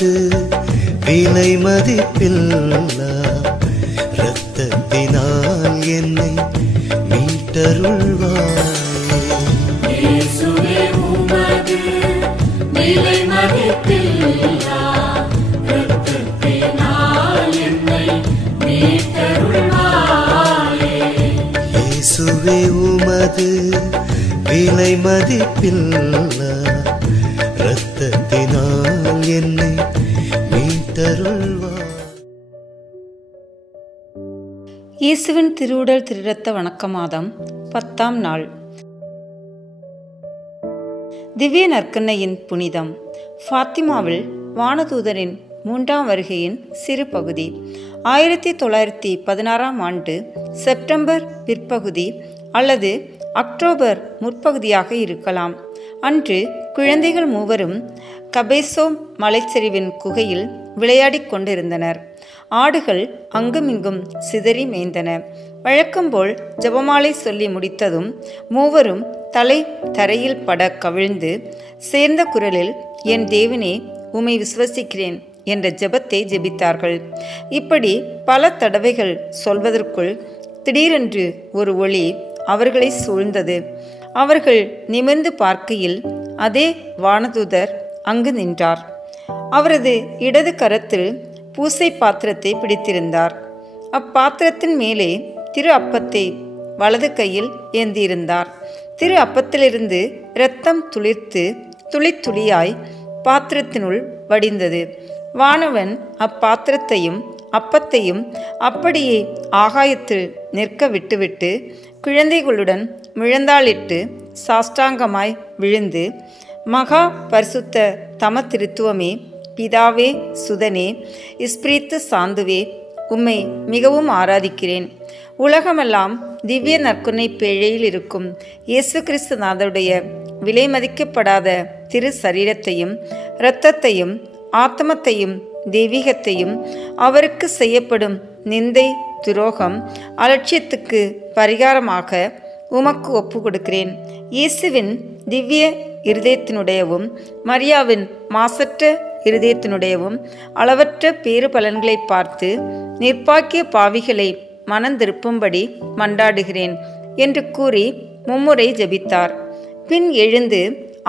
உமது விலை மதிப்பில்லா இரத்தத்தினால் என்னை மீட்டருள்வாய். இயேசுவே உமது விலை மதிப்பில்லா இரத்தத்தினால் என்னை மீட்டருள்வாயே. இயேசுவே உமது விலை மதிப்பில்லா இரத்தத்தினால் என்னை மீட்டருள்வாய். இயேசுவின் திருவுடல் திருரத்த வணக்க மாதம் 10ஆம் நாள். திவ்ய நற்கன்னையின் புனிதம். ஃபாத்திமாவில் வானதூதரின் 3ஆம் வருகையின் சிறு பகுதி. 1916ஆம் ஆண்டு செப்டம்பர் பிற்பகுதி அல்லது அக்டோபர் முற்பகுதியாக இருக்கலாம். அன்று குழந்தைகள் மூவரும் கபேசோம் மலைச்சரிவின் குகையில் விளையாடிக் கொண்டிருந்தனர். ஆடுகள் அங்குமிங்கும் சிதறி மேய்ந்தன. வழக்கம்போல் ஜெபமாலை சொல்லி முடித்ததும் மூவரும் தலை தரையில் பட கவிழ்ந்து சேர்ந்த குரலில், என் தேவனே, உம்மை விசுவசிக்கிறேன் என்ற ஜெபத்தை ஜெபித்தார்கள். இப்படி பல தடவைகள் சொல்வதற்குள் திடீரென்று ஒரு ஒளி அவர்களை சூழ்ந்தது. அவர்கள் நிமிர்ந்து பார்க்கையில் அதே வானதூதர் அங்கு நின்றார். அவரது இடது கரத்தில் பூசை பாத்திரத்தை பிடித்திருந்தார். அப்பாத்திரத்தின் மேலே திரு அப்பத்தை வலது கையில் ஏந்தியிருந்தார். திரு அப்பத்திலிருந்து இரத்தம் துளிர்த்து துளி துளியாய் பாத்திரத்தினுள் வடிந்தது. வானவன் அப்பாத்திரத்தையும் அப்பத்தையும் அப்படியே ஆகாயத்தில் நிற்க விட்டுவிட்டு குழந்தைகளுடன் முழந்தாளிட்டு சாஷ்டாங்கமாய் விழுந்து, மகா பரிசுத்த தம திருத்துவமே, பிதாவே, சுதனே, இஸ்பிரித்து சாந்துவே, உம்மை மிகவும் ஆராதிக்கிறேன். உலகமெல்லாம் திவ்ய நற்கொன்னை பேழையில் இருக்கும் இயேசு கிறிஸ்து நாதருடைய விலை மதிக்கப்படாத திரு சரீரத்தையும் இரத்தத்தையும் ஆத்மத்தையும் தெய்வீகத்தையும் அவருக்கு செய்யப்படும் நிந்தை, துரோகம், அலட்சியத்துக்கு பரிகாரமாக உமக்கு ஒப்பு கொடுக்கிறேன். இயேசுவின் திவ்ய இருதயத்தினுடையவும் மரியாவின் மாசற்ற இருதயத்தினுடையவும் அளவற்ற பேறு பலன்களை பார்த்து நிர்பாக்கிய பாவிகளை மனந்திருப்பும்படி மன்றாடுகிறேன் என்று கூறி மும்முறை ஜெபித்தார். பின் எழுந்து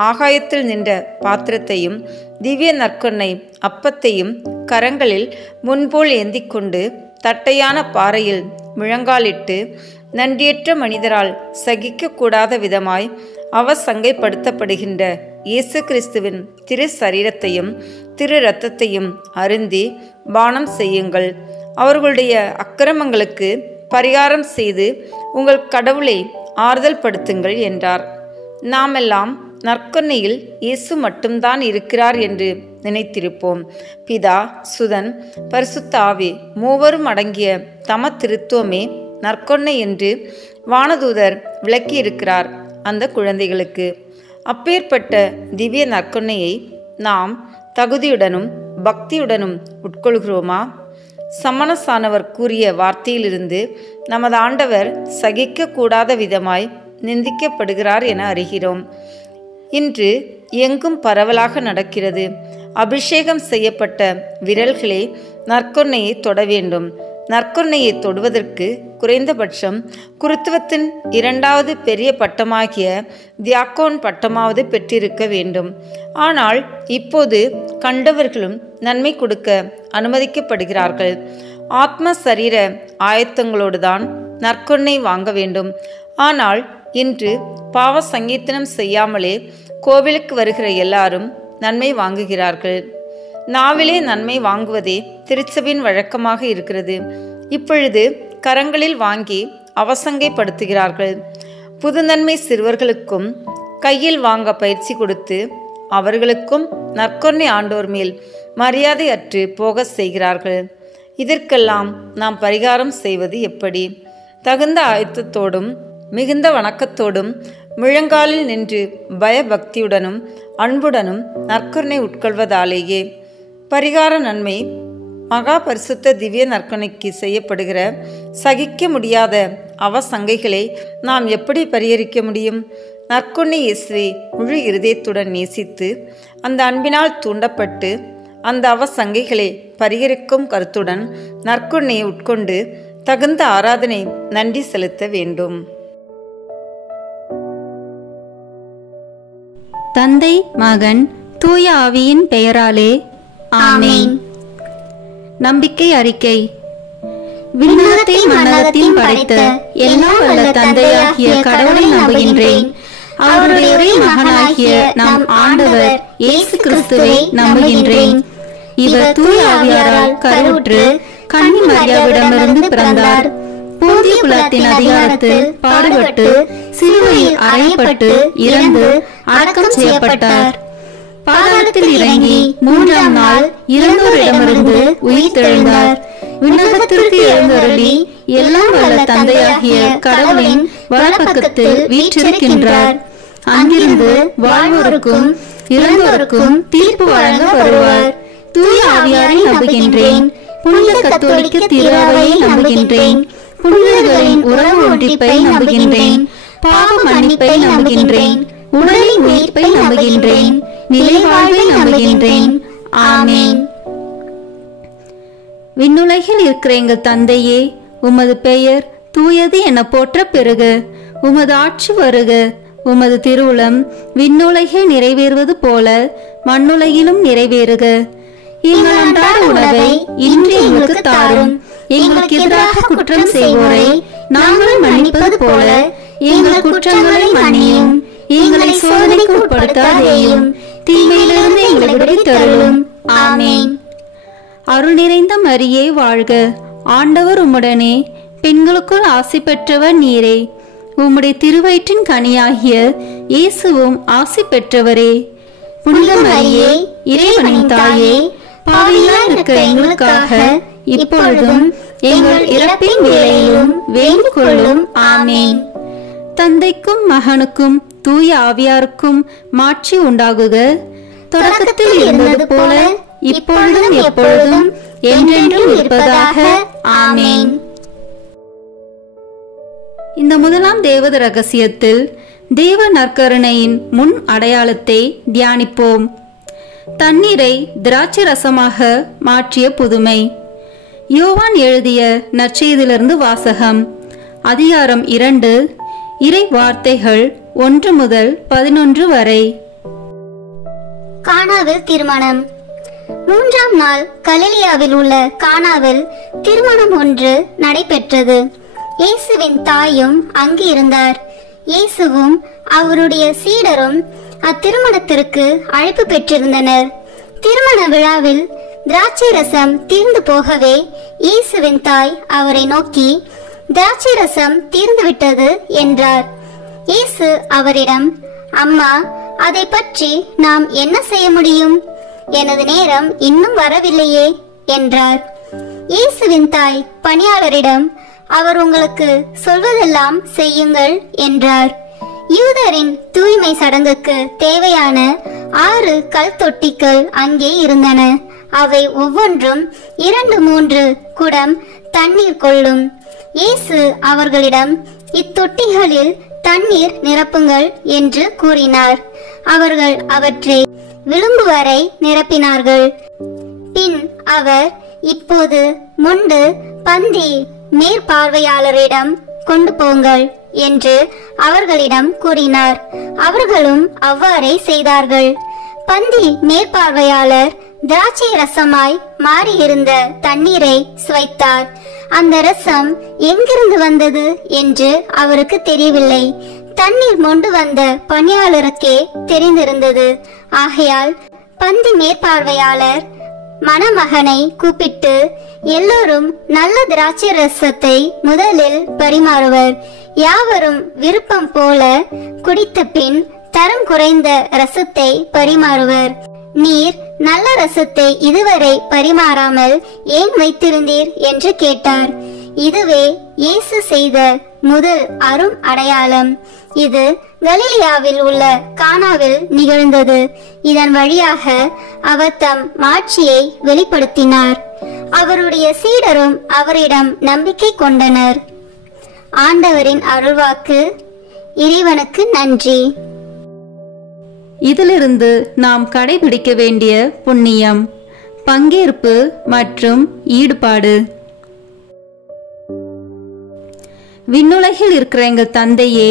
ஆகாயத்தில் நின்ற பாத்திரத்தையும் திவ்ய நற்கொன்னை அப்பத்தையும் கரங்களில் முன்போல் ஏந்தி கொண்டு தட்டையான பாறையில் முழங்காலிட்டு நன்றியற்ற மனிதரால் சகிக்கக்கூடாத விதமாய் அவசங்கைப்படுத்தப்படுகின்ற இயேசு கிறிஸ்துவின் திரு சரீரத்தையும் திரு இரத்தத்தையும் அருந்தி பானம் செய்யுங்கள். அவர்களுடைய அக்கிரமங்களுக்கு பரிகாரம் செய்து உங்கள் கடவுளை ஆறுதல் படுத்துங்கள் என்றார். நாமெல்லாம் நற்கொன்னையில் இயேசு மட்டும்தான் இருக்கிறார் என்று நினைத்திருப்போம். பிதா, சுதன், பரிசுத்த ஆவி மூவரும் அடங்கிய தம திருத்துவமே நற்கொன்னை என்று வானதூதர் விளக்கியிருக்கிறார் அந்த குழந்தைகளுக்கு. அப்பேற்பட்ட திவ்ய நற்கொன்னையை நாம் தகுதியுடனும் பக்தியுடனும் உட்கொள்கிறோமா? சமணசானவர் கூறிய வார்த்தையிலிருந்து நமது ஆண்டவர் சகிக்கக்கூடாத விதமாய் நிந்திக்கப்படுகிறார் என அறிகிறோம். இன்று எங்கும் பரவலாக நடக்கிறது. அபிஷேகம் செய்யப்பட்ட விரல்களே நற்கொன்னையை தொட வேண்டும். நற்கொன்னையை தொடுவதற்கு குறைந்தபட்சம் குருத்துவத்தின் 2வது பெரிய பட்டமாகிய தியாக்கோன் பட்டமாவது பெற்றிருக்க வேண்டும். ஆனால் இப்போது கண்டவர்களும் நன்மை கொடுக்க அனுமதிக்கப்படுகிறார்கள். ஆத்ம சரீர ஆயத்தங்களோடுதான் நற்கொன்னை வாங்க வேண்டும். ஆனால் இன்று பாவ சங்கீர்த்தனம் செய்யாமலே கோவிலுக்கு வருகிற எல்லாரும் நன்மை வாங்குகிறார்கள். நாவிலே நன்மை வாங்குவதே திருச்சபையின் வழக்கமாக இருக்கிறது. இப்பொழுது கரங்களில் வாங்கி அவசங்கைப்படுத்துகிறார்கள். புது நன்மை சிறுவர்களுக்கும் கையில் வாங்க பயிற்சி கொடுத்து அவர்களுக்கும் நற்கொன்னை ஆண்டோர் மேல் மரியாதை அற்று போக செய்கிறார்கள். இதற்கெல்லாம் நாம் பரிகாரம் செய்வது எப்படி? தகுந்த ஆயத்தத்தோடும் மிகுந்த வணக்கத்தோடும் முழங்காலில் நின்று பயபக்தியுடனும் அன்புடனும் நற்கொன்னை உட்கொள்வதாலேயே. பரிகார நன்மை மகா பரிசுத்த திவ்ய நற்கொன்னைக்கு செய்யப்படுகிற சகிக்க முடியாத அவசங்கைகளை நாம் எப்படி பரிகரிக்க முடியும்? நற்கொன்னை இயேசுவை முழு இருதயத்துடன் நேசித்து அந்த அன்பினால் தூண்டப்பட்டு அந்த அவசங்கைகளை பரிகரிக்கும் கருத்துடன் நற்கொன்னையை உட்கொண்டு தகுந்த ஆராதனை நன்றி செலுத்த வேண்டும். தந்தை, மகன், தூய ஆவியின் பெயராலே ஆமென். நம்பிக்கை அறிக்கை. விண்ணகத்தில் மன்னகத்தில் படைத்த எல்லாம் வல்ல தந்தையாகிய கடவுளை நம்புகின்றேன். அவருடைய ஒரே மகனாகிய நம் ஆண்டவர் இயேசு கிறிஸ்துவை நம்புகின்றேன். இவர் தூய ஆவியாரால் கருவுற்று கன்னி மரியாவிடமிருந்து பிறந்தார். போதிய குலத்தின் அதிகாரத்தில் பாடுபட்டு சிலுவையில் அறையப்பட்டு இறந்து அடக்கம் செய்யப்பட்டார். பாதாளத்தில் இறங்கி 3ஆம் நாள் இறந்தோரிடமிருந்து உயிர்த்தெழுந்தார். விண்ணகத்திற்கு எழுந்தருளி எல்லாம் வல்ல தந்தையாகிய கடவுளின் வலப்பக்கத்தில் வீற்றிருக்கின்றார். அங்கிருந்து வாழ்வோருக்கும் இறந்தோருக்கும் தீர்ப்பு வழங்க வருவார். தூய ஆவியாரை நம்புகின்றேன். புனித கத்தோலிக்க திருஅவையை நம்புகின்றேன். புனிதர்களின் உறவு ஒன்றிப்பை நம்புகின்றேன். பாவ மன்னிப்பை நம்புகின்றேன். உடலின் உயிர்ப்பை நம்புகின்றேன். நிலை வாழ்வை நம்புகின்றேன். ஆமென். விண்ணுலகில் இருக்கிற எங்கள் தந்தையே, உமது பெயர் தூயது என போற்ற பெறுக. உமது ஆட்சி வருக. உமது திருவுளம் விண்ணுலகில் நிறைவேறுவது போல மண்ணுலகிலும் நிறைவேறுக. எங்கள் அன்றாட உணவை இன்று எங்களுக்கு தாரும். எங்களுக்கு எதிராக குற்றம் செய்வோரை நாங்கள் மன்னிப்பது போல எங்கள் குற்றங்களை மன்னியும். எங்களை சோதனைக்கு உட்படுத்தாதேயும், தீமையிலிருந்து எங்களை விடுவித்தருளும். ஆமென். அருள் நிறைந்த மரியே வாழ்க. ஆண்டவர் உம்முடனே, பெண்களுக்குள் ஆசி பெற்றவர் நீரே. உம்முடைய திருவயிற்றின் கனியாகிய இயேசுவும் ஆசி பெற்றவரே. புனித மரியே, இறைவனின் தாயே, பாவிகளாய் இருக்கிற எங்களுக்காக இப்பொழுதும் எங்கள் இறப்பின் வேளையிலும் வேண்டிக் கொள்ளும். ஆமென். தந்தைக்கும் மகனுக்கும் தூய ஆவியாருக்கும் மாட்சி உண்டாகுக. தொடக்கத்தில் இருந்தது போல இப்பொழுதும் எப்பொழுதும் என்றென்றும் இருப்பதாக. ஆமென். இந்த முதலாம் தேவத ரகசியத்தில் தேவ நற்கருணையின் முன் அடையாளத்தை தியானிப்போம். தண்ணீரை திராட்சை ரசமாக மாற்றிய புதுமை. யோவான் எழுதிய நற்செய்தியிலிருந்து வாசகம். அதிகாரம் 2, இறை வார்த்தைகள் 1 முதல் 11 வரை. கானாவில் திருமணம். 3ஆம் நாள் கலிலியாவில் உள்ள கானாவில் திருமணம் ஒன்று நடைபெற்றது. இயேசுவின் தாயும் அங்கு இருந்தார். இயேசுவும் அவருடைய சீடரும் அத்திருமணத்திற்கு அழைப்பு பெற்றிருந்தனர். திருமண விழாவில் திராட்சை ரசம் தீர்ந்து போகவே இயேசுவின் தாய் அவரை நோக்கி, திராட்சை ரசம் தீர்ந்துவிட்டது என்றார். இயேசு அவரிடம், அம்மா, அதை பற்றி நாம் என்ன செய்ய முடியும்? எனது நேரம் இன்னும் வரவில்லையே என்றார். இயேசுவின் தாய் பணியாளரிடம், அவர் உங்களுக்கு சொல்வதெல்லாம் செய்யுங்கள் என்றார். யூதரின் தூய்மை சடங்குக்கு தேவையான 6 கல் தொட்டிகள் அங்கே இருந்தன. அவை ஒவ்வொன்றும் 2-3 குடம் தண்ணீர் கொள்ளும். இயேசு அவர்களிடம், இத்தொட்டிகளில் தண்ணீர் நிரப்புங்கள் என்று கூறினார். அவர்கள் அவற்றை விளிம்பு வரை நிரப்பினார்கள். பின் அவர், இப்போது மொண்டு பந்தி மேற்பார்வையாளரிடம் கொண்டு போங்கள் என்று அவர்களிடம் கூறினார். அவர்களும் அவ்வாறே செய்தார்கள். பந்தி மேற்பார்வையாளர் திராட்சை ரசமாய் மாறியிருந்த தண்ணீரை சுவைத்தார். அந்த ரசம் எங்கிருந்து வந்தது என்று அவருக்கு தெரியவில்லை. தண்ணீர் மொண்டு வந்த பணியாளருக்கே தெரிந்திருந்தது. ஆகையால் பந்தி மேற்பார்வையாளர் மணமகனை கூப்பிட்டு, எல்லோரும் நல்ல திராட்சை ரசத்தை முதலில் பரிமாறுவர். யாவரும் விருப்பம் போல குடித்த பின் தரம் குறைந்த ரசத்தை பரிமாறுவர். நீர் நல்ல ரசத்தை இதுவரை பரிமாறாமல் ஏன் வைத்திருந்தீர் என்று கேட்டார். இதுவே இயேசு செய்த முதல் அரும் அடையாளம். இது கலிலியாவில் உள்ள கானாவில் நிகழ்ந்தது. இதன் வழியாக அவர் தம் மாட்சியை வெளிப்படுத்தினார். அவருடைய சீடரும் அவரிடம் நம்பிக்கை கொண்டனர். ஆண்டவரின் அருள்வாக்கு. இறைவனுக்கு நன்றி. இதிலிருந்து நாம் கடைபிடிக்க வேண்டிய புண்ணியம். பங்கேற்பு மற்றும் ஈடுபாடு. விண்ணுலகில் இருக்கிற எங்கள் தந்தையே,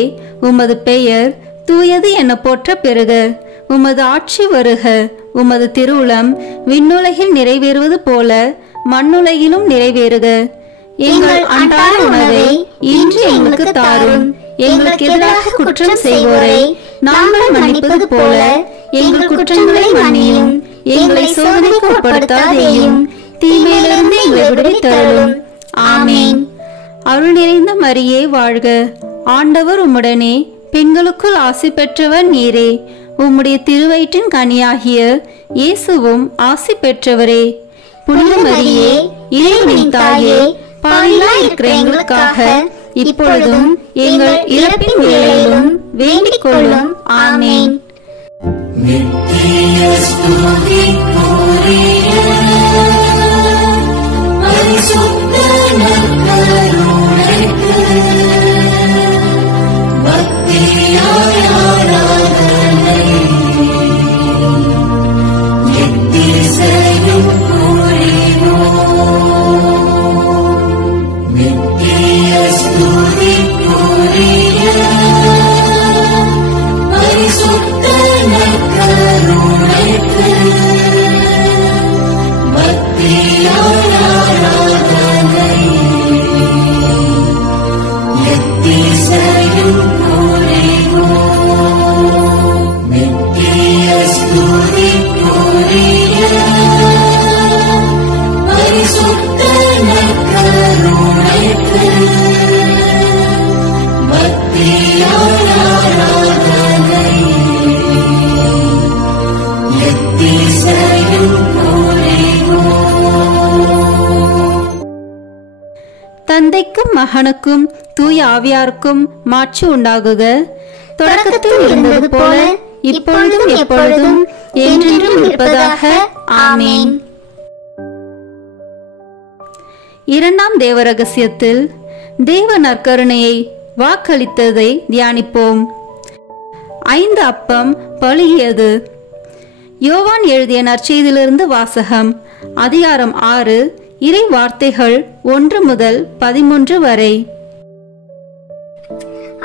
உமது பெயர் தூயது என போற்ற பெறுக. உமது ஆட்சி வருக. உமது திருவுளம் விண்ணுலகில் நிறைவேறுவது போல மண்ணுலகிலும் நிறைவேறுக. எங்கள் அன்றாட உணவை இன்று எங்களுக்கு தாரும். எங்களுக்கு எதிராக குற்றம் செய்வோரை நாங்கள் மன்னிப்பது போல எங்கள் குற்றங்களை மன்னியும். எங்களை சோதனைக்கு உட்படுத்தாதேயும், தீமையிலிருந்து எங்களை விடுவித்தருளும். ஆமேன். அருள் நிறைந்த மரியே வாழ்க. ஆண்டவர் உம்முடனே, பெண்களுக்குள் ஆசி பெற்றவர் நீரே. உம்முடைய திருவயிற்றின் கனியாகிய இயேசுவும் ஆசி பெற்றவரே. புனித மரியே, இறைவனின் தாயே, பாவிகளாய் இருக்கிற எங்களுக்காக இப்பொழுதும் எங்கள் இறப்பின் வேளையிலும் வேண்டிக் கொள்ளும். ஆமேன். நித்திய ஸ்துதிக்குரிய பரிசுத்த நற்கருணைக்கு பக்தியாய் ஆராதனை எத்திசையும் புரிவோம். நித்திய ஸ்துதிக்குரிய பரிசுத்த நற்கருணைக்கு பக்தியாய் ஆராதனை எத்திசையும் புரிவோம். நித்திய ஸ்துதிக்குரிய பரிசுத்த நற்கருணைக்கு பக்தியாய் ஆராதனை எத்திசையும் புரிவோம். தந்தைக்கும் மகனுக்கும் தூய ஆவியாருக்கும் மாட்சி உண்டாகுக. தொடக்கத்தில் இருந்தது போல இப்பொழுதும் எப்பொழுதும் என்றென்றும் இருப்பதாக. ஆமேன். இரண்டாம் தேவ ரகசியத்தில் தேவ நற்கருணையை வாக்களித்ததை தியானிப்போம். 5 அப்பம் பழுகியது. யோவான் எழுதிய நற்செய்தியிலிருந்து வாசகம். அதிகாரம் 6, இறை வார்த்தைகள் 1 முதல் 13 வரை.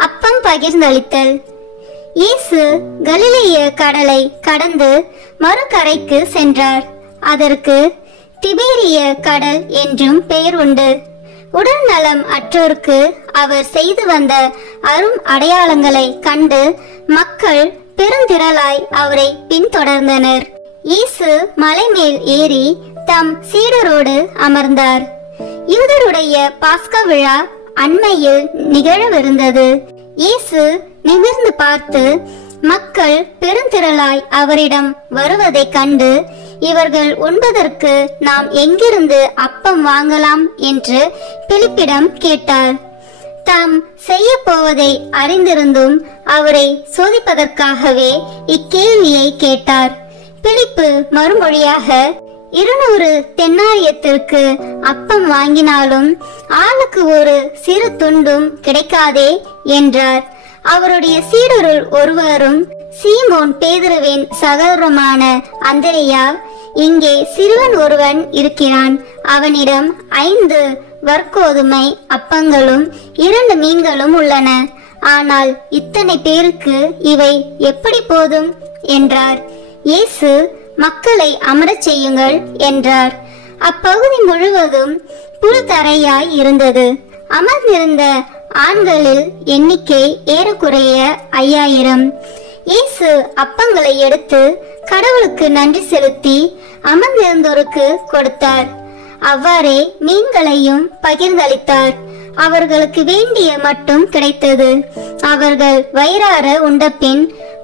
அப்பம் பகிர்ந்தளித்தல். இயேசு கலிலேய கடலை கடந்து மறுகரைக்கு சென்றார். அதற்கு திபேரிய கடல் என்றும் பெயர் உண்டு. உடல் நலம் அற்றோருக்கு அவர் செய்து வந்த அரும் அடையாளங்களை கண்டு மக்கள் பெருந்திரளாய் அவரை பின்தொடர்ந்தனர். இயேசு மலை மேல் ஏறி தம் சீடரோடு அமர்ந்தார். யூதருடைய பாஸ்கா விழா அண்மையில் நிகழவிருந்தது. இயேசு நிமிர்ந்து பார்த்து மக்கள் பெருந்திரளாய் அவரிடம் வருவதைக் கண்டு, இவர்கள் உண்பதற்கு நாம் எங்கிருந்து அப்பம் வாங்கலாம் என்று பிலிப்பிடம் கேட்டார். தாம் செய்ய போவதை அறிந்திருந்தும் அவரை சோதிப்பதற்காகவே இக்கேள்வியை கேட்டார். பிலிப்பு மறுமொழியாக, 200 தென்னாரியத்திற்கு அப்பம் வாங்கினாலும் ஆளுக்கு ஒரு சிறு துண்டும் கிடைக்காதே என்றார். அவருடைய சீடருள் ஒருவரும் சீமோன் பேதுருவின் சகோதரமான அந்திரேயா, இங்கே சிறுவன் ஒருவன் இருக்கிறான், அவனிடம் 5 வற்கோதுமை அப்பங்களும் 2 மீன்களும் உள்ளன, ஆனால் இத்தனை பேருக்கு இவை எப்படி போதும் என்றார். இயேசு, மக்களை அமரச் செய்யுங்கள் என்றார். அப்பகுதி முழுவதும் புல் தரையாய் இருந்தது. அமர்ந்திருந்த ஆண்களில் எண்ணிக்கை ஏறக்குறைய 5000. இயேசு அப்பங்களை எடுத்து கடவுளுக்கு நன்றி செலுத்தி அமர்ந்திருந்தோருக்கு கொடுத்தார். அவ்வாறே மீன்களையும் பகிர்ந்தளித்தார். அவர்களுக்கு வேண்டிய மட்டும் கிடைத்தது. அவர்கள் வயிறார உண்டபின்,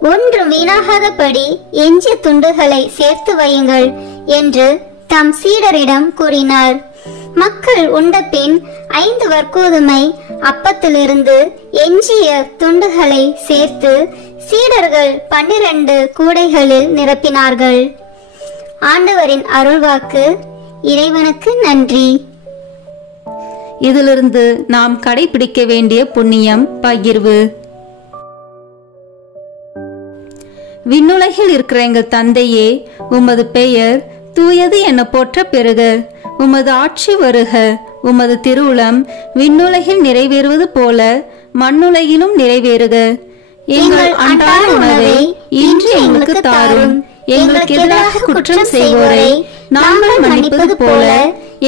ஒன்றும் வீணாகாதபடி எஞ்சிய துண்டுகளை சேர்த்து வையுங்கள் என்று தம் சீடரிடம் கூறினார். மக்கள் உண்டபின் 5 வற்கோதுமை அப்பத்திலிருந்து எஞ்சிய துண்டுகளை சேர்த்து சீடர்கள் 12 கூடைகளில் நிரப்பினார்கள். ஆண்டவரின் அருள்வாக்கு. இறைவனுக்கு நன்றி. இதிலிருந்து நாம் கடைபிடிக்க வேண்டிய புண்ணியம் பகிர்வு. விண்ணுலகில் இருக்கிற எங்கள் தந்தையே, உமது பெயர் தூயது என போற்ற பெறுக. உமது ஆட்சி வருக. உமது திருவுளம் விண்ணுலகில் நிறைவேறுவது போல மண்ணுலகிலும் நிறைவேறுக. எங்கள் அன்றாட உணவை இன்று எங்களுக்கு தாரும். எங்களுக்கு எதிராக குற்றம் செய்வோரை நாங்கள் மன்னிப்பது போல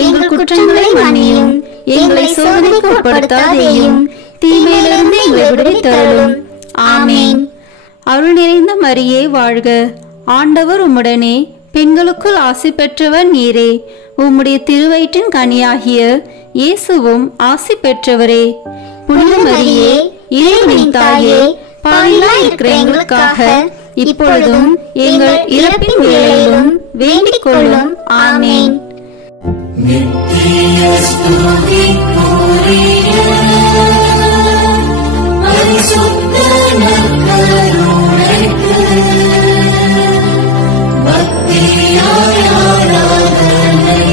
எங்கள் குற்றங்களை மன்னியும். எங்களை சோதனைக்கு உட்படுத்தாதேயும், தீமையிலிருந்து எங்களை விடுவித்தருளும். ஆமேன். அருள் நிறைந்த மரியே வாழ்க. ஆண்டவர் உம்முடனே, பெண்களுக்குள் ஆசி பெற்றவர் நீரே. உம்முடைய திருவயிற்றின் கனியாகிய இயேசுவும் ஆசி பெற்றவரே. புனித மரியே, இறைவனின் தாயே, பாவிகளாய் இருக்கிற எங்களுக்காக இப்பொழுதும் எங்கள் இறப்பின் வேளையிலும் வேண்டிக் கொள்ளும். ஆமேன். நித்திய ஸ்துதிக்குரிய பரிசுத்த நற்கருணைக்கு பக்தியாய் ஆராதனை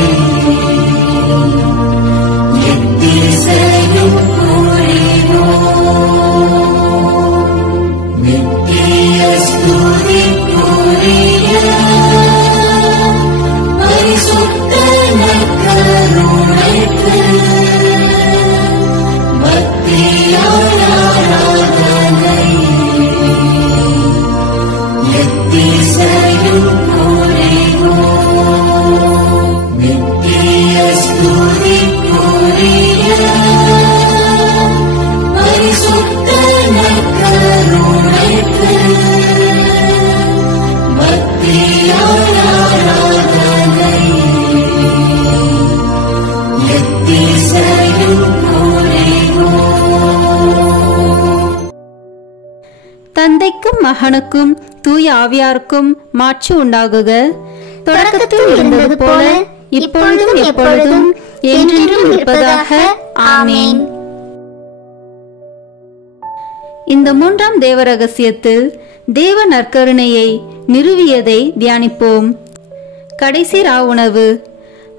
எத்திசையும் புரிவோம். நித்திய ஸ்துதிக்குரிய பரிசுத்த நற்கருணைக்கு பக்தியாய் ஆராதனை எத்திசையும் புரிவோம். நித்திய ஸ்துதிக்குரிய பரிசுத்த நற்கருணைக்கு பக்தியாய் ஆராதனை எத்திசையும் புரிவோம். தந்தைக்கும் மகனுக்கும் தூய ஆவியாருக்கும் மாட்சி உண்டாகுக. தொடக்கத்தில் இருந்தது போல இப்பொழுதும் எப்பொழுதும் என்றென்றும் இருப்பதாக. ஆமேன். இந்த மூன்றாம் தேவ ரகசியத்தில் தேவ நற்கருணையை நிறுவியதை தியானிப்போம். கடைசி உணவு.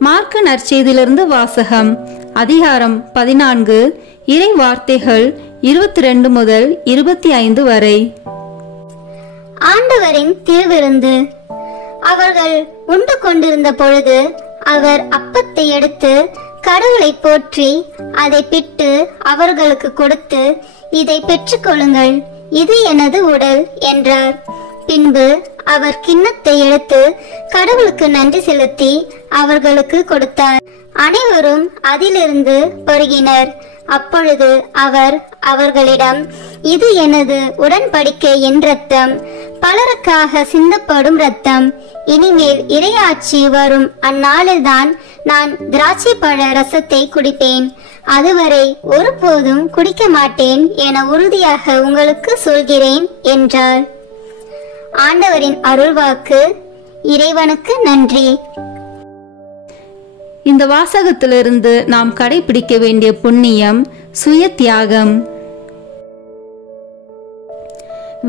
மார்க்க நற்செய்தியிலிருந்து வாசகம். அதிகாரம் 14, இறை வார்த்தைகள் 22 முதல் 25 வரை. ஆண்டவரின் திருவிருந்து. அவர்கள் உண்டு கொண்டிருந்த பொழுது அவர் அப்பத்தை எடுத்து கடவுளை போற்றி அதை பிட்டு அவர்களுக்கு கொடுத்து, இதை பெற்றுக்கொள்ளுங்கள், இது எனது உடல் என்றார். பின்பு அவர் கிண்ணத்தை எடுத்து கடவுளுக்கு நன்றி செலுத்தி அவர்களுக்கு கொடுத்தார். அனைவரும் அதிலிருந்து பருகினர். அப்பொழுது அவர் அவர்களிடம், இது எனது உடன்படிக்கையின் இரத்தம், பலருக்காக சிந்தப்படும் இரத்தம். இனிமேல் இறையாட்சி வரும் அந்நாளில்தான் நான் திராட்சை பழ ரசத்தை குடிப்பேன். அதுவரை ஒருபோதும் குடிக்க மாட்டேன் என உறுதியாக உங்களுக்கு சொல்கிறேன் என்றார். ஆண்டவரின் அருள்வாக்கு. இறைவனுக்கு நன்றி. இந்த வாசகத்திலிருந்து நாம் கடைபிடிக்க வேண்டிய புண்ணியம் சுய தியாகம்.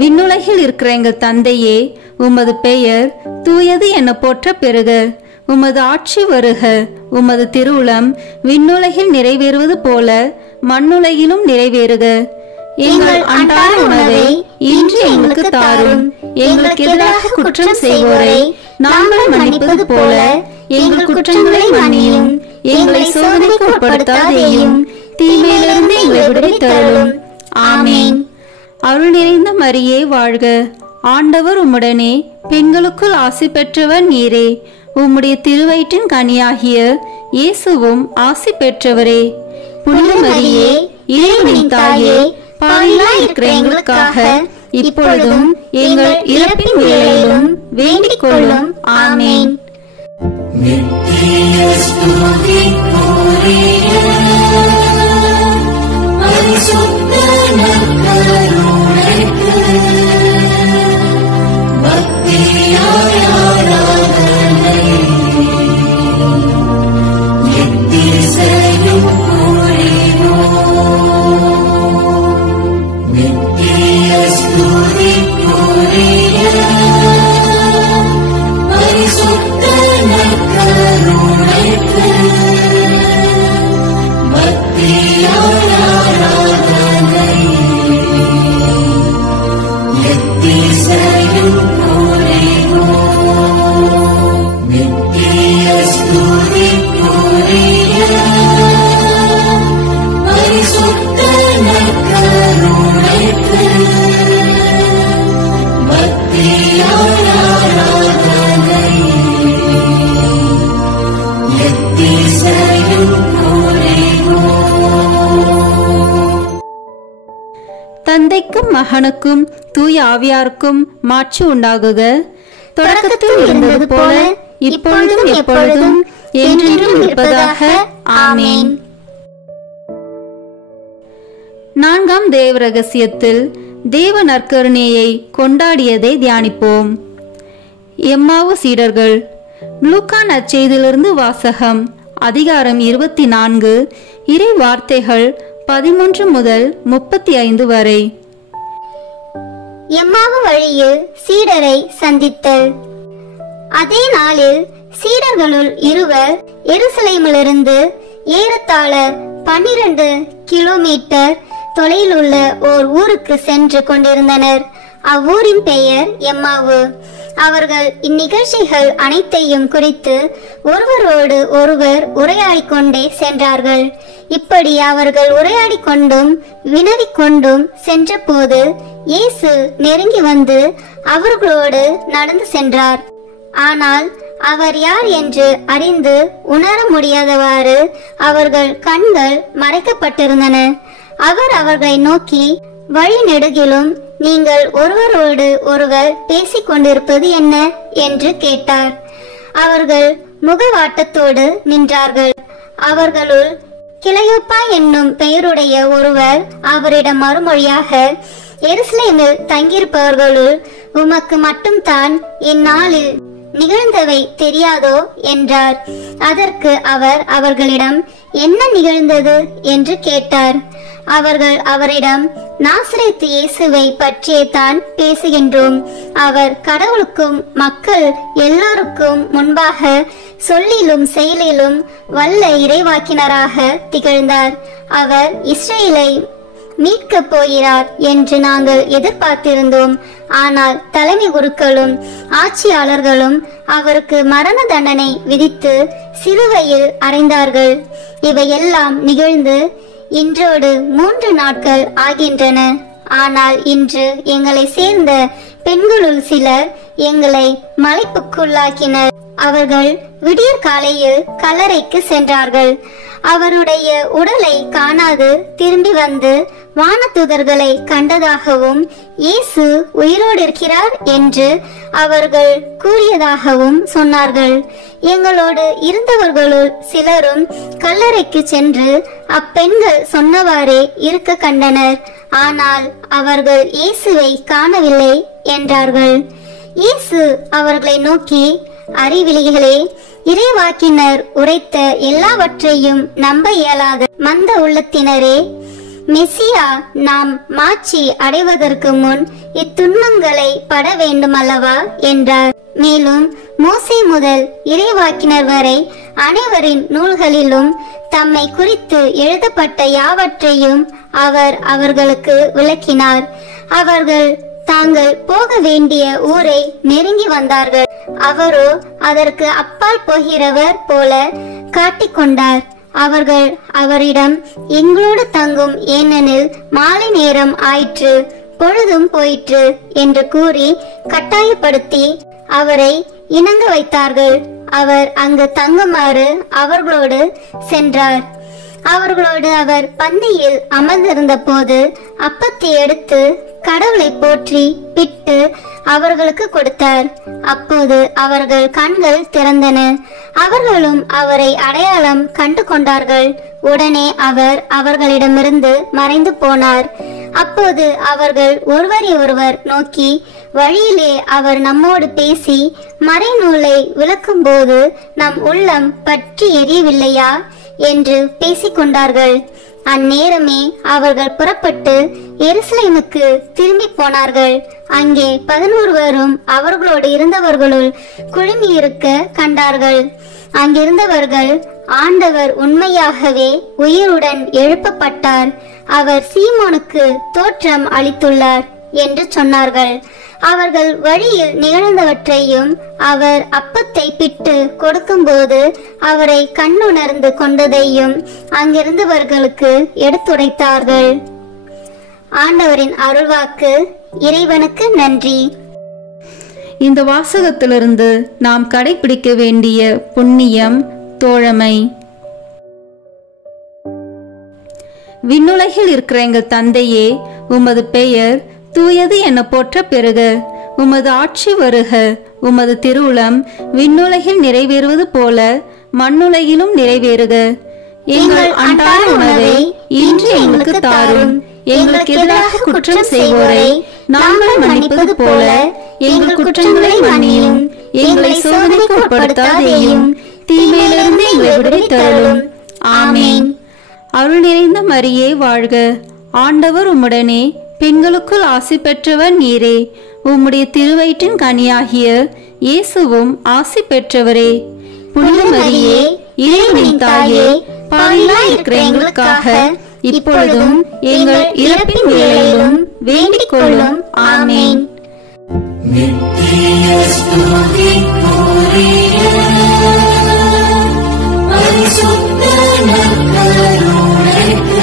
விண்ணுலகில் இருக்கிற எங்கள் தந்தையே, உமது பெயர் தூயது என போற்ற பெறுக. உமது ஆட்சி வருக. உமது திருவுளம் விண்ணுலகில் நிறைவேறுவது போல மண்ணுலகிலும் நிறைவேறுக. எங்கள் அன்றாட உணவை இன்று எங்களுக்கு தாரும். எங்களுக்கு எதிராக குற்றம் செய்வோரை நாங்கள் மன்னிப்பது போல எங்கள் குற்றங்களை மன்னியும். எங்களை சோதனைக்கு உட்படுத்தாதேயும், தீமையிலிருந்து எங்களை விடுவித்தருளும். ஆமேன். அருள் நிறைந்த மரியே வாழ்க. ஆண்டவர் உம்முடனே, பெண்களுக்குள் ஆசி பெற்றவர் நீரே. உம்முடைய திருவயிற்றின் கனியாகிய இயேசுவும் ஆசி பெற்றவரே. புனித மரியே, இறைவனின் தாயே, பாவிகளாய் இருக்கிற எங்களுக்காக இப்பொழுதும் எங்கள் இறப்பின் வேளையிலும் வேண்டிக் கொள்ளும். ஆமேன். நித்திய ஸ்துதிக்குரிய பரிசுத்த நற்கருணைக்கு பக்தியாய் ஆராதனை எத்திசையும் புரிவோம். நித்திய ஸ்துதிக்குரிய பரிசுத்த நற்கருணைக்கு தந்தைக்கும் மகனுக்கும் தூய ஆவியாருக்கும் மாட்சி உண்டாகுக. தொடக்கத்தில் இருந்தது போல இப்பொழுதும் எப்பொழுதும் என்றென்றும் இருப்பதாக. ஆமேன். நான்காம் தேவ ரகசியத்தில் தேவ நற்கருணையை கொண்டாடியதை தியானிப்போம். எம்மாவு சீடர்கள். லூக்கா நற்செய்தியிலிருந்து வாசகம். அதிகாரம் 24, இறை வார்த்தைகள் 13 முதல் 35 வரை. எம்மாவு வழியில் சீடரை சந்தித்தல். அதே நாளில் சீடர்களுள் இருவர் எருசலேமிலிருந்து ஏறத்தாழ 12 கிலோமீட்டர் தொலைவில் உள்ள ஓர் ஊருக்கு சென்று கொண்டிருந்தனர். அவ்வூரின் பெயர் எம்மாவு. அவர்கள் இந்நிகழ்ச்சிகள் அனைத்தையும் குறித்து ஒருவரோடு ஒருவர் உரையாடிக் கொண்டே சென்றார்கள். இப்படி அவர்கள் உரையாடிக் கொண்டும் வினவிக் கொண்டும் சென்ற போது இயேசு நெருங்கி வந்து அவர்களோடு நடந்து சென்றார். ஆனால் அவர் யார் என்று அறிந்து உணர முடியாதவாறு அவர்கள் கண்கள் மறைக்கப்பட்டிருந்தன. அவர் அவர்களை நோக்கி, வழி நெடுகிலும் நீங்கள் ஒருவரோடு ஒருவர் பேசிக் கொண்டிருப்பது என்ன என்று கேட்டார். அவர்கள் முகவாட்டத்தோடு நின்றார்கள். அவர்களுள் கிளையோப்பா என்னும் பெயருடைய ஒருவர் அவரிடம் மறுமொழியாக, எருசலேமில் தங்கியிருப்பவர்களுள் உமக்கு மட்டும்தான் இந்நாளில் நிகழ்ந்தவை தெரியாதோ என்றார். அதற்கு அவர் அவர்களிடம், என்ன நிகழ்ந்தது என்று கேட்டார். அவர்கள் அவரிடம், நாசரேத்து இயேசுவை பற்றியே தான் பேசுகின்றோம். அவர் கடவுளுக்கும் மக்கள் எல்லாருக்கும் முன்பாக சொல்லிலும் செயலிலும் வல்ல இறைவாக்கினராக திகழ்ந்தார். அவர் இஸ்ரேலை மீட்கப் போகிறார் என்று நாங்கள் எதிர்பார்த்திருந்தோம். ஆனால் தலைமை குருக்களும் ஆட்சியாளர்களும் அவருக்கு மரண தண்டனை விதித்து சிலுவையில் அறைந்தார்கள். இவையெல்லாம் நிகழ்ந்து இன்றோடு 3 நாட்கள் ஆகின்றன. ஆனால் இன்று எங்களை சேர்ந்த பெண்களுள் சிலர் எங்களை மலைப்புக்குள்ளாக்கினர். அவர்கள் விடியற் காலையில் கல்லறைக்கு சென்றார்கள். அவருடைய உடலை காணாது திரும்பி வந்து வானதூதர்களை கண்டதாகவும் இயேசு உயிரோடு இருக்கிறார் என்று அவர்கள் கூறியதாகவும் சொன்னார்கள். எங்களோடு இருந்தவர்களுள் சிலரும் கல்லறைக்கு சென்று அப்பெண்கள் சொன்னவாறே இருக்க கண்டனர். ஆனால் அவர்கள் இயேசுவை காணவில்லை என்றார்கள். இயேசு அவர்களை நோக்கி, அறிவிலிகளே, இறைவாக்கினர் உரைத்த எல்லாவற்றையும் நம்ப இயலாத மந்த உள்ளத்தினரே, மெசியா நாம் மாட்சி அடைவதற்கு முன் இத்துன்பங்களை பட வேண்டுமல்லவா என்றார். மேலும் மோசே முதல் இறைவாக்கினர் வரை அனைவரின் நூல்களிலும் தம்மை குறித்து எழுதப்பட்ட யாவற்றையும் அவர் அவர்களுக்கு விளக்கினார். அவர்கள் தாங்கள் போக வேண்டிய ஊரை நெருங்கி வந்தார்கள். அவரோ அதற்கு அப்பால் போகிறவர் போல காட்டிக்கொண்டார். அவர்கள் அவரிடம், எங்களோடு தங்கும், ஏனெனில் மாலை நேரம் ஆயிற்று, பொழுதும் போயிற்று என்று கூறி கட்டாயப்படுத்தி அவரை இணங்க வைத்தார்கள். அவர் அங்கு தங்குமாறு அவர்களோடு சென்றார். அவர்களோடு அவர் பந்தியில் அமர்ந்திருந்த போது அப்பத்தை எடுத்து கடவுளை போற்றி பிட்டு அவர்களுக்கு கொடுத்தார். அப்போது அவர்கள் கண்கள் திறந்தன. அவர்களும் அவரை அடையாளம் கண்டு கொண்டார்கள். உடனே அவர் அவர்களிடமிருந்து மறைந்து போனார். அப்போது அவர்கள் ஒருவரை ஒருவர் நோக்கி, வழியிலே அவர் நம்மோடு பேசி மறைநூலை விளக்கும் போது நம் உள்ளம் பற்றி எரியவில்லையா என்று பேசிக்கொண்டார்கள். அந்நேரமே அவர்கள் புறப்பட்டு எருசலேமுக்கு திரும்பி போனார்கள். அங்கே 11 அவர்களோடு இருந்தவர்களுள் குழுமி இருக்க கண்டார்கள். அங்கிருந்தவர்கள், ஆண்டவர் உண்மையாகவே உயிருடன் எழுப்பப்பட்டார், அவர் சீமோனுக்கு தோற்றம் அளித்துள்ளார் என்று சொன்னார்கள். அவர்கள் வழியில் நிகழ்ந்தவற்றையும் அவர் அப்பத்தை பிட்டு கொடுக்கும்போது அவரை கண்ணுணர்ந்து கொண்டதையும் அங்கிருந்தவர்களுக்கு எடுத்துரைத்தார்கள். ஆண்டவரின் அருள்வாக்கு. இறைவனுக்கு நன்றி. இந்த வாசகத்திலிருந்து நாம் கடைபிடிக்க வேண்டிய புண்ணியம் தோழமை. விண்ணுலகில் இருக்கிற எங்கள் தந்தையே, உமது பெயர் தூயது என போற்ற பெறுக. உமது ஆட்சி வருக. உமது திருவுளம் விண்ணுலகில் நிறைவேறுவது போல மண்ணுலகிலும் நிறைவேறுக. எங்கள் அன்றாட உணவை இன்று எங்களுக்கு தாரும். எங்களுக்கு எதிராக குற்றம் செய்வோரை நாங்கள் மன்னிப்பது போல எங்கள் குற்றங்களை மன்னியும். எங்களை சோதனைக்கு உட்படுத்தாதேயும், தீமையிலிருந்து எங்களை விடுவித்தருளும். ஆமேன். அருள் நிறைந்த மரியே வாழ்க. ஆண்டவர் உம்முடனே, பெண்களுக்குள் ஆசி பெற்றவர் நீரே. உம்முடைய திருவயிற்றின் கனியாகிய இயேசுவும் ஆசி பெற்றவரே. புனித மரியே, இறைவனின் தாயே, பாவிகளாய் இருக்கிற எங்களுக்காக இப்பொழுதும் எங்கள் இறப்பின் வேளையிலும் வேண்டிக் கொள்ளும். ஆமேன். நித்திய ஸ்துதிக்குரிய பரிசுத்த நற்கருணைக்கு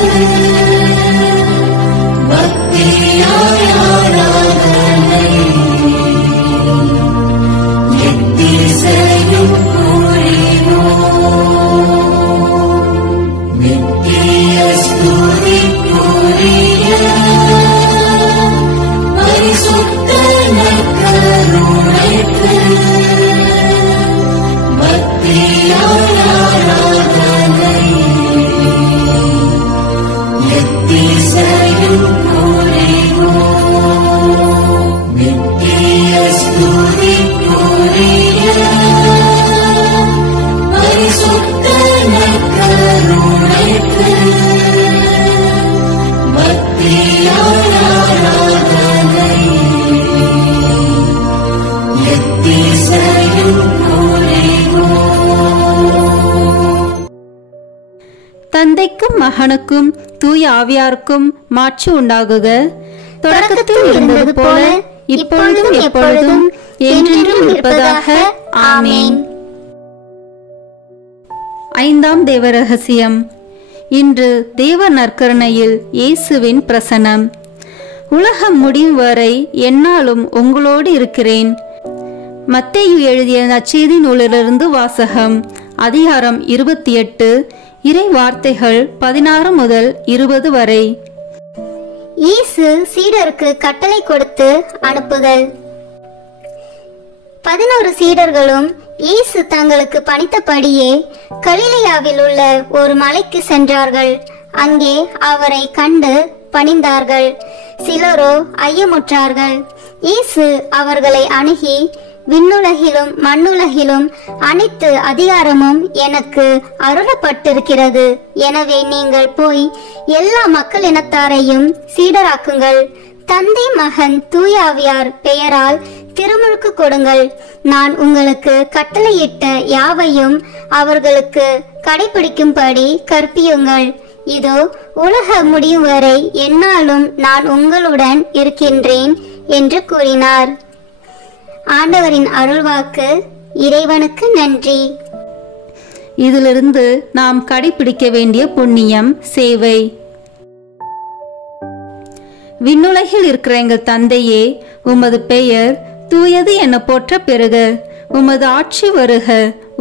பக்தியாய் ஆராதனை எத்திசையும் புரிவோம். நித்திய ஸ்துதிக்குரிய பரிசுத்த நற்கருணைக்கு பக்தியாய் ஆராதனை எத்திசையும் புரிவோம். நித்திய ஸ்துதிக்குரிய பரிசுத்த நற்கருணைக்கு பக்தியாய் ஆராதனை எத்திசையும் புரிவோம். தந்தைக்கும் மகனுக்கும் தூய ஆவியாருக்கும் மாட்சி உண்டாகுக. தொடக்கத்தில் இருந்தது போல இப்பொழுதும் எப்பொழுதும் என்றென்றும் இருப்பதாக. ஆமேன். ஐந்தாம் தேவ ரகசியம். இன்று தேவ நற்கருணையில் இயேசுவின் பிரசனம். உலகம் முடியும் வரை எந்நாளும் உங்களோடு இருக்கிறேன். மத்தேயு எழுதிய நற்செய்தி நூலிலிருந்து வாசகம். அதிகாரம் 28, இறை வார்த்தைகள் 16 முதல் 20 வரை. இயேசு சீடருக்கு கட்டளை கொடுத்து அனுப்புதல். 11 சீடர்களும் இயேசு தங்களுக்கு பணித்தபடியே கலிலேயாவில் உள்ள ஒரு மலைக்கு சென்றார்கள். அங்கே அவரை கண்டு பணிந்தார்கள். சிலரோ ஐயமுற்றார்கள். இயேசு அவர்களை அணுகி, விண்ணுலகிலும் மண்ணுலகிலும் அனைத்து அதிகாரமும் எனக்கு அருளப்பட்டிருக்கிறது. எனவே நீங்கள் போய் எல்லா மக்களினத்தாரையும் சீடராக்குங்கள். தந்தை, மகன், தூய ஆவியார் பெயரால் திருமுழுக்கு கொடுங்கள். நான் உங்களுக்கு கட்டளையிட்ட யாவையும் அவர்களுக்கு கடைபிடிக்கும்படி கற்பியுங்கள். இதோ, உலக முடியும் வரை எந்நாளும் நான் உங்களுடன் இருக்கின்றேன் என்று கூறினார். ஆண்டவரின் அருள்வாக்கு. இறைவனுக்கு நன்றி. இதிலிருந்து நாம் கடைபிடிக்க வேண்டிய புண்ணியம் சேவை. விண்ணுலகில் இருக்கிற எங்கள் தந்தையே, உமது பெயர் தூயது என போற்ற பெறுக. உமது ஆட்சி வருக.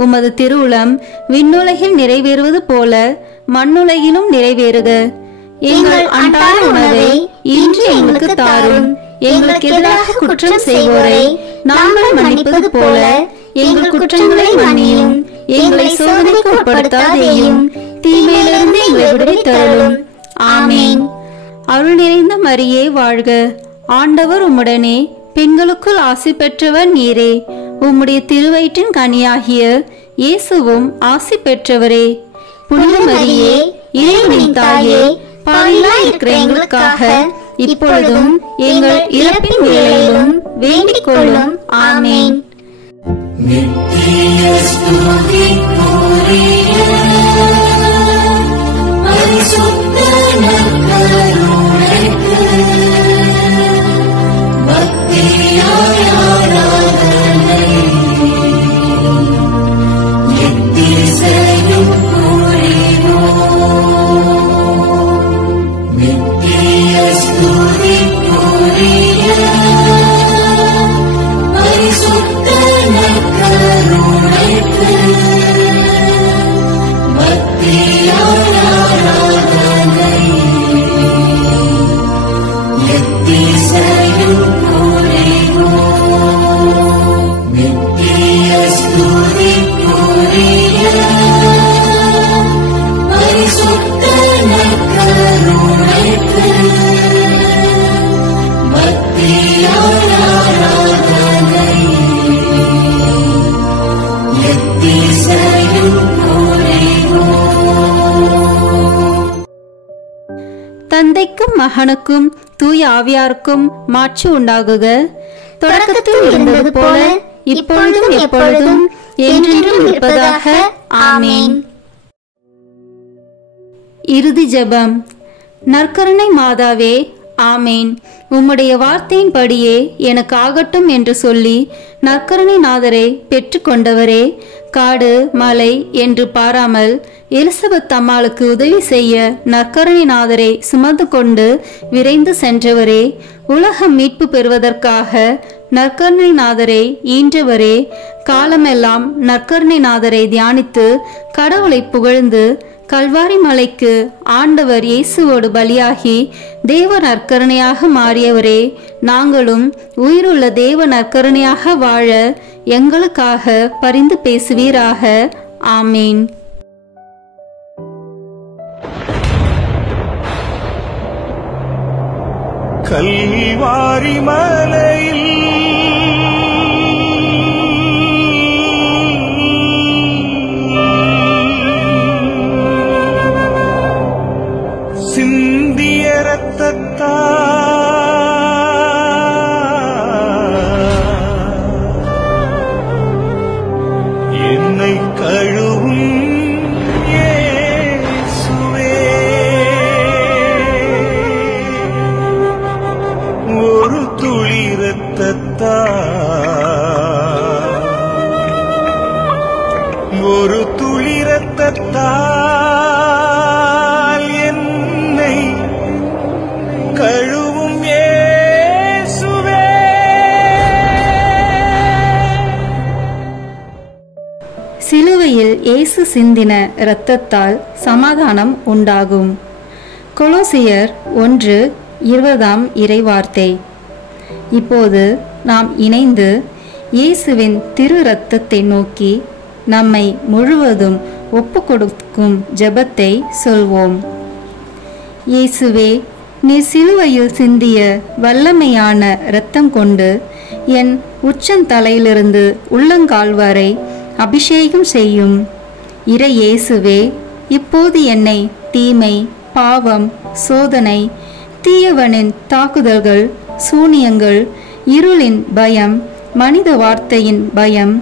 உமது திருவுளம் விண்ணுலகில் நிறைவேறுவது போல மண்ணுலகிலும் நிறைவேறுக. எங்கள் அன்றாட உணவை இன்று எங்களுக்கு தாரும். எங்களுக்கு எதிராக குற்றம் செய்வோரை நாங்கள் மன்னிப்பது போல எங்கள் குற்றங்களை மன்னியும். எங்களை சோதனைக்கு உட்படுத்தாதேயும், தீமையிலிருந்து எங்களை விடுவித்தருளும். ஆமேன். அருள் நிறைந்த மரியே வாழ்க. ஆண்டவர் உம்முடனே, பெண்களுக்குள் ஆசி பெற்றவர் நீரே. உம்முடைய திருவயிற்றின் கனியாகிய இயேசுவும் ஆசி பெற்றவரே. புனித மரியே, இறைவனின் தாயே, பாவிகளாய் இருக்கிற எங்களுக்காக இப்பொழுதும் எங்கள் இறப்பின் வேளையிலும் வேண்டிக் கொள்ளும். ஆமேன். நித்திய ஸ்துதிக்குரிய பரிசுத்த நற்கருணைக்கு பக்தியாய் ஆராதனை எத்திசையும் புரிவோம். நித்திய ஸ்துதிக்குரிய பரிசுத்த நற்கருணைக்கு தந்தைக்கும் மகனுக்கும் தூய ஆவியாருக்கும் மாட்சி உண்டாகுக. தொடக்கத்தில் இருந்தது போல இப்பொழுதும் எப்பொழுதும் என்றென்றும் இருப்பதாக. ஆமேன். இறுதி ஜெபம். நற்கருணை மாதாவே, ஆமேன். உம்முடைய வார்த்தையின்படியே எனக்கு ஆகட்டும் என்று சொல்லி நற்கருணை நாதரை பெற்றுக்கொண்டவரே, காடு மலை என்று பாராமல் எலிசபெத் அம்மாளுக்கு உதவி செய்ய நற்கருணை நாதரை சுமந்து கொண்டு விரைந்து சென்றவரே, உலகம் மீட்பு பெறுவதற்காக நற்கருணை நாதரை ஈன்றவரே, காலமெல்லாம் நற்கருணை நாதரை தியானித்து கடவுளை புகழ்ந்து கல்வாரி மலைக்கு ஆண்டவர் இயேசுவோடு பலியாகி தேவ நற்கருணையாக மாறியவரே, நாங்களும் உயிருள்ள தேவ நற்கருணையாக வாழ எங்களுக்காக பரிந்து பேசுவீராக. ஆமீன். கல்வாரி மலையில் சிந்திய இரத்தத்தால் என்னை கழுவும் இயேசுவே, ஒரு துளி இரத்தத்தால் என்னை கழுவும் இயேசுவே. சிலுவையில் இயேசு சிந்தின இரத்தத்தால் சமாதானம் உண்டாகும். கொலோசியர் 1:20 இறைவார்த்தை. இப்போது நாம் இணைந்து இயேசுவின் திரு இரத்தத்தை நோக்கி நம்மை முழுவதும் ஒப்பு கொடுக்கும் ஜெபத்தை சொல்வோம். இயேசுவே, நீர் சிலுவையில் சிந்திய வல்லமையான இரத்தம் கொண்டு என் உச்சந்தலையிலிருந்து உள்ளங்கால் வரை அபிஷேகம் செய்யும். இறை இயேசுவே, இப்போது என்னை தீமை, பாவம், சோதனை, தீயவனின் தாக்குதல்கள், சூனியங்கள், இருளின் பயம், மனித வார்த்தையின் பயம்,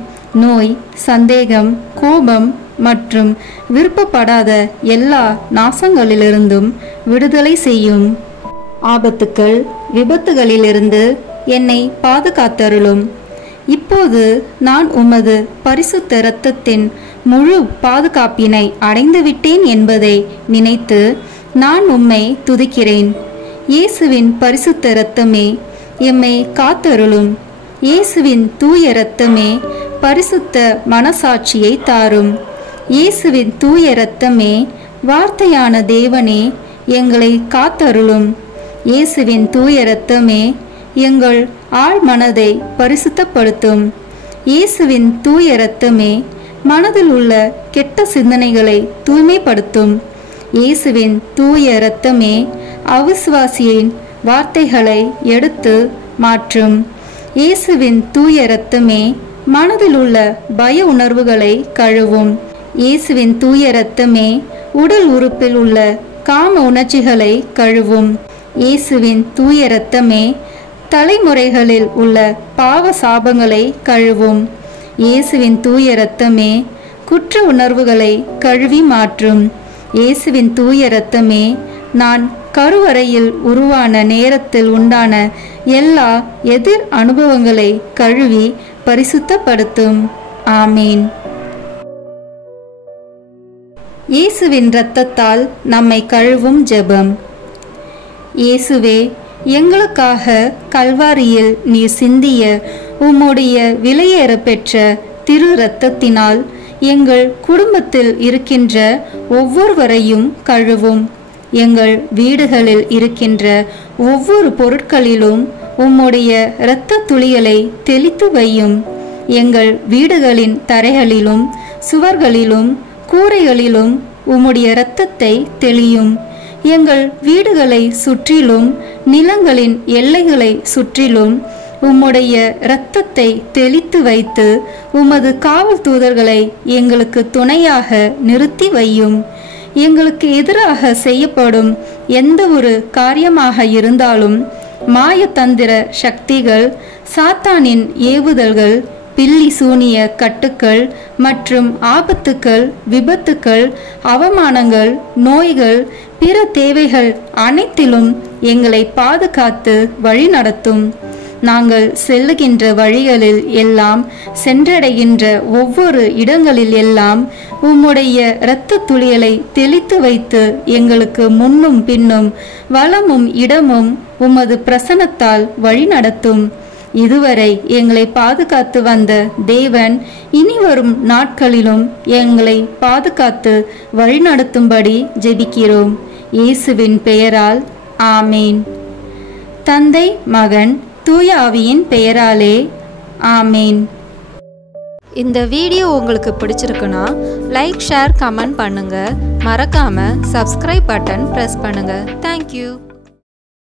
நோய், சந்தேகம், கோபம் மற்றும் விருப்பப்படாத எல்லா நாசங்களிலிருந்தும் விடுதலை செய்யும். ஆபத்துக்கள், விபத்துகளிலிருந்து என்னை பாதுகாத்தருளும். இப்போது நான் உமது பரிசுத்த இரத்தத்தின் முழு பாதுகாப்பினை அடைந்துவிட்டேன் என்பதை நினைத்து நான் உம்மை துதிக்கிறேன். இயேசுவின் பரிசுத்த இரத்தமே, எம்மை காத்தருளும். இயேசுவின் தூய இரத்தமே, பரிசுத்த மனசாட்சியை தாரும். இயேசுவின் தூய இரத்தமே, வார்த்தையான தேவனே, எங்களை காத்தருளும். இயேசுவின் தூய இரத்தமே, எங்கள் ஆழ் மனதை பரிசுத்தப்படுத்தும். இயேசுவின் தூய இரத்தமே, மனதில் உள்ள கெட்ட சிந்தனைகளை தூய்மைப்படுத்தும். இயேசுவின் தூய இரத்தமே, அவிசுவாசியின் வார்த்தைகளை எடுத்து மாற்றும். இயேசுவின் தூய இரத்தமே, மனதில் உள்ள பய உணர்வுகளை கழுவும். இயேசுவின் தூய இரத்தமே, உடல் உறுப்பில் உள்ள காம உணர்ச்சிகளை கழுவும். இயேசுவின் தூய இரத்தமே, தலைமுறைகளில் உள்ள பாவ சாபங்களை கழுவும். இயேசுவின் தூய இரத்தமே, குற்ற உணர்வுகளை கழுவி மாற்றும். இயேசுவின் தூய இரத்தமே, நான் கருவறையில் உருவான நேரத்தில் உண்டான எல்லா எதிர் அனுபவங்களை கழுவி பரிசுத்தப்படுத்தும். ஆமீன். இயேசுவின் இரத்தத்தால் நம்மை கழுவும் ஜெபம். இயேசுவே, எங்களுக்காக கல்வாரியில் நீர் சிந்திய உம்முடைய விலையேற பெற்ற திரு இரத்தத்தினால் எங்கள் குடும்பத்தில் இருக்கின்ற ஒவ்வொருவரையும் கழுவும். எங்கள் வீடுகளில் இருக்கின்ற ஒவ்வொரு பொருட்களிலும் உம்முடைய இரத்த துளிகளை தெளித்து வையும். எங்கள் வீடுகளின் தரைகளிலும் சுவர்களிலும் கூரைகளிலும் உம்முடைய இரத்தத்தை தெளியும். எங்கள் வீடுகளை சுற்றிலும் நிலங்களின் எல்லைகளை சுற்றிலும் உம்முடைய இரத்தத்தை தெளித்து வைத்து உமது காவல் தூதர்களை எங்களுக்கு துணையாக நிறுத்தி வையும். எங்களுக்கு எதிராக செய்யப்படும் எந்த ஒரு காரியமாக இருந்தாலும் மாயத்தந்திர சக்திகள், சாத்தானின் ஏவுதல்கள், பில்லி சூனிய கட்டுக்கள் மற்றும் ஆபத்துக்கள், விபத்துக்கள், அவமானங்கள், நோய்கள், பிற தேவைகள் அனைத்திலும் எங்களை பாதுகாத்து வழிநடத்தும். நாங்கள் செல்லுகின்ற வழிகளில் எல்லாம், சென்றடைகின்ற ஒவ்வொரு இடங்களில் எல்லாம் உம்முடைய இரத்த துளிகளை தெளித்து வைத்து எங்களுக்கு முன்னும் பின்னும் வலமும் இடமும் உமது பிரசன்னத்தால் வழிநடத்தும். இதுவரை எங்களை பாதுகாத்து வந்த தேவன் இனிவரும் நாட்களிலும் எங்களை பாதுகாத்து வழிநடத்தும்படி ஜெபிக்கிறோம். இயேசுவின் பெயரால் ஆமேன். தந்தை, மகன், தூய ஆவியின் பெயராலே ஆமேன். இந்த வீடியோ உங்களுக்கு பிடிச்சிருக்குன்னா லைக், ஷேர், கமெண்ட் பண்ணுங்க. மறக்காம சப்ஸ்கிரைப் பட்டன் பிரஸ் பண்ணுங்க. தேங்க்யூ.